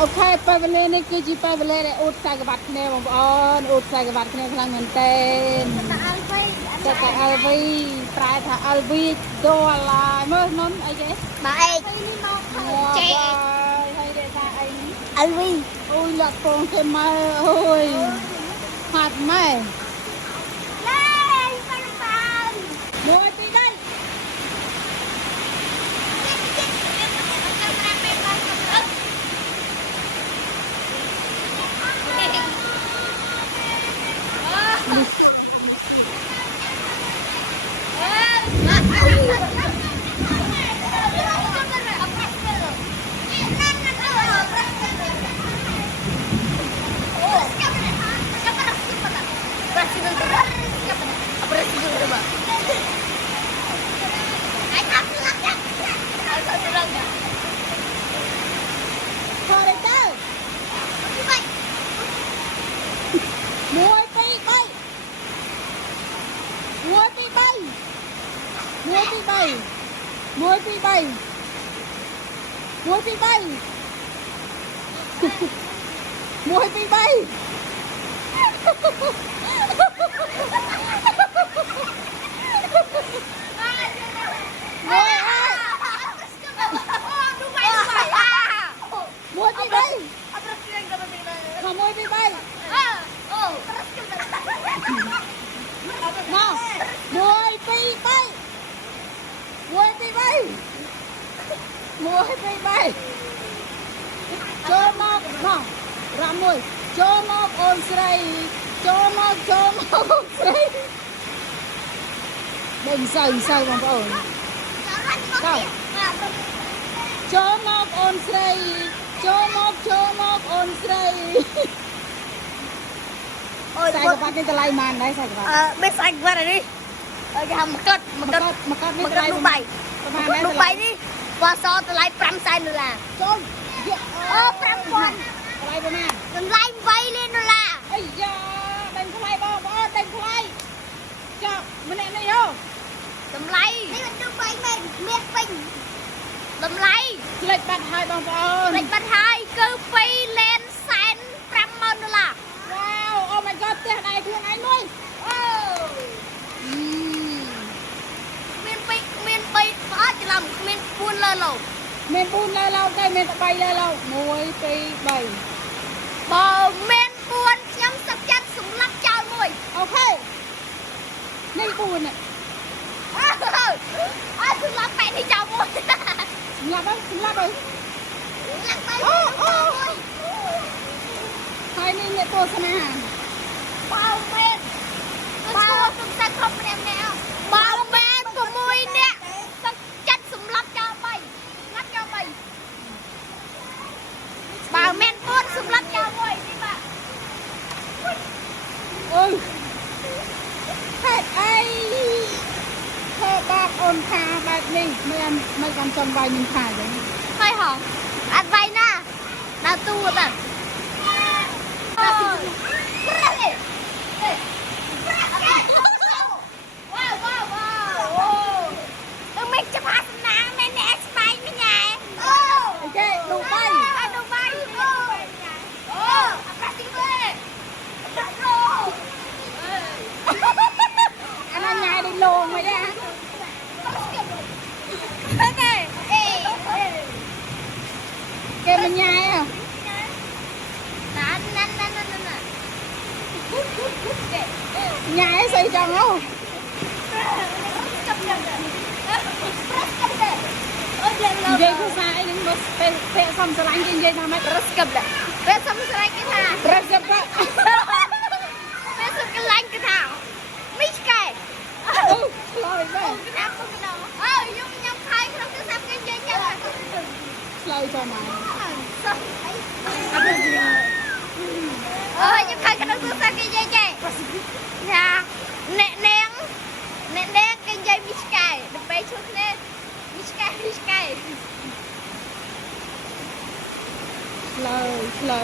អូខេពេលវេលានេះគឺជាពេលវេលាដែលអូតខ្សែក្បាត់គ្នាបងប្អូនអូតខ្សែក្បាត់គ្នាខ្លាំងមែនទែនតែ LV ប្រែថា LV ដុល្លារមើលមុនអីគេបើអេចេហើយគេថាអី LV អូយលាក់ពងគេមើលអូយហាត់ម៉ែមួយពីរដៃមួយពីរបីចូលមកបងរ៉ាំមួយចូលមកអូនស្រីចូលមកអូនស្រីដេញសើបងប្អូនចូលមកអូនស្រីចូលមកអូនស្រីអូយខ្សែក្បាត់នេះតម្លៃប៉ុន្មានដែរខ្សែក្បាត់មិនខ្សែក្បាត់នេះគេហៅមកត់នេះតម្លៃប្រហែលនេះពណ៌សតម្លៃ5សែនដុល្លារចូលអូ5000តម្លៃប៉ុន្មានតម្លៃ8លានដុល្លារអាយ៉ាដេញថ្លៃបងប្អូនដេញថ្លៃចាម្នាក់នេះហ៎តម្លៃនេះមិនទៅ3មែនមាសពេញតម្លៃផ្លេចបាត់ហើយបងប្អូនផ្លេចបាត់ហើយគឺ2លាន150,000ដុល្លារវ៉ាវអូ my god ផ្ទះដៃខ្លួនឯងមួយអូមាន3អត់ច្រឡំមាន4លើឡូមាន4លើឡូទៅមាន3លើឡូ1 2 3បើមាន4ខ្ញុំសុខចិត្តសម្លាប់ចោលមួយអូខេនេះ4នេះអត់សម្លាប់បែកនេះចោលមួយសម្លាប់ហើយហើយនេះអ្នកទស្សនាបើមែនបើសុខចិត្តគ្រប់ម្នាក់បើមែន6នាក់សុខចិត្តសម្លាប់ចោល3សម្លាប់ចោល3បើមែន4សម្លាប់ចោលមួយនេះបាទអូយហេតុអីធ្វើបាបអូនថាបែបនេះមិនកាន់ចង់វាយនឹងថាអញ្ចឹងហើយហ៎អត់វាយណាដល់ទូទៅគេមិនញ៉ាយហ៎ញ៉ាយស្អីចឹងហ៎និយាយភាសាអីហ្នឹងមកពេលសំស្រឡាញ់គេនិយាយថាម៉េចរឹសកឹបដែរពេលសំស្រឡាញ់គេថារឹសកឹបពេលសំស្រឡាញ់គេថាមីឆ្កែអូឆ្លើយដែរគេថាពុកណោអូខ្ញុំខៃក្នុងទូរស័ព្ទគេនិយាយចឹងឆ្លើយចូលមកខ្ញុំខៃក្នុងទូរស័ព្ទគេនិយាយចេះថាអ្នកនាងគេនិយាយមីឆ្កែដល់ពេលជួបគ្នាមីឆ្កែឆ្លើយ